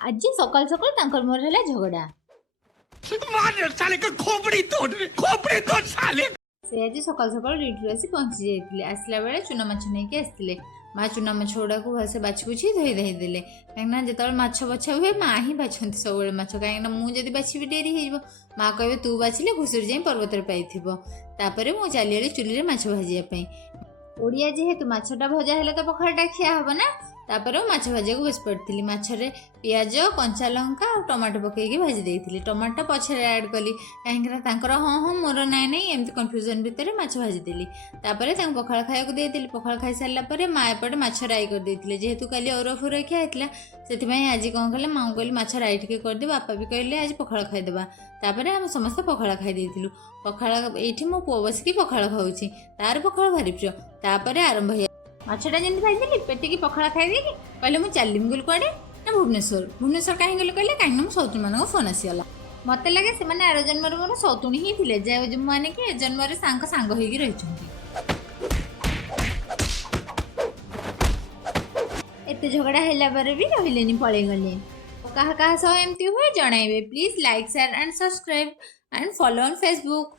आज सकाल सकाल मोर है झगड़ा से आज सकाल सकाल ड्यूटी आसी पहुंची जाते आसला बेले चुना माछ नहीं आसते माँ चुना माछ गुड़ा को भलसे बाछि बुझी धोई धाई देले कहीं जो माछ बछा हुए माँ ही बाछती सब माछ कहीं मुझे बाछी डेरी हो माँ कहे तू बाछिले घुसुरी जाई पर्वत पाई मुझे चलीगली चुली माछ भाजापी ओडिया जेहेतु माछटा भजा है तो पखाड़ा खिया हम ना तापर माछ भाजा को बस पड़ी माछरे पियाज कंचा लंका और टमाटो पकईकी भाजी देती टमाटो पछरे ऐड कली कहीं हाँ हाँ मोर नाई नाई एमती कन्फ्यूजन भितर माछ भाजीदेली तापर पखाड़ खाया देती पखाड़ खाई सारापर माँ एपटे माछ राई कर देते जेहेतु काली अरुआ फुरुआ खिया होता से आज कौन कले माँ कहली माछ राई टे करदे बापा भी कहले आज पखाड़ खाईदेवा तापर आम समस्त पखाड़ खाई देलु पखाड़ ये मो पुआ बसिकी पखाड़ खाऊँ तार पखाड़ भारी प्रिय तापर आरंभ हो माछटा जमी खाई पेटिकी पखाड़ खाई कहले मुझे चलमी गल कड़े ना भुवनेश्वर कहीं गली कहले कहीं मुझे सौतुणी मान फोन आसीगला मत लगे से आर जन्म मोर सौतुणी ही थे मैंने कि जन्म सांग रही एत झगड़ा है भी रही पलि गले क्या सह एमती हुए जनइबे please like share and subscribe and follow on Facebook.